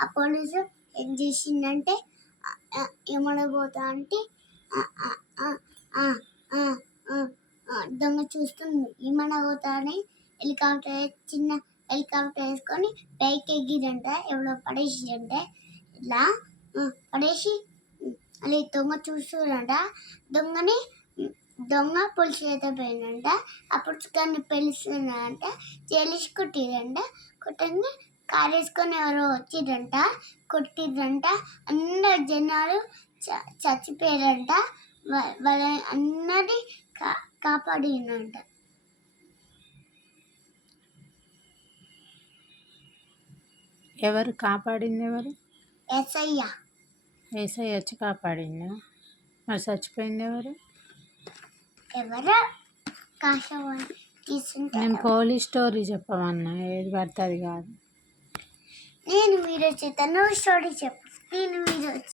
ఆ పోలీసు ఏం చేసిందంటే ఏమనబోతా అంటే దొంగ చూస్తుంది ఏమనబోతా అని చిన్న హెలికాప్టర్ వేసుకొని పైకి ఎగిరంట ఎవడో పడేసిరంట ఇట్లా పడేసి అది దొంగ చూస్తురంట దొంగ పోలీసు అయితే పోయిందంట అప్పుడు దాన్ని పిలుస్తున్నారంట చేలిసి కొట్టిరంట కొట్టంగా కారు వేసుకొని ఎవరో వచ్చిరంట కొట్టిరంట అందరు జనాలు చచ్చిపోయారంట వాళ్ళ అందరి కాపాడినంట. ఎవరు కాపాడింది? ఎవరు? ఎస్ఐ వచ్చి కాపాడిందా? మరి చచ్చిపోయింది ఎవరు? ఎవరు కాశవాణి తీసుకుంటా. నేను పోలీస్ స్టోరీ చెప్పమన్నా, ఏది పడుతుంది కాదు. నేను మీరు వచ్చి తను స్టోరీ చెప్పు. నేను మీరు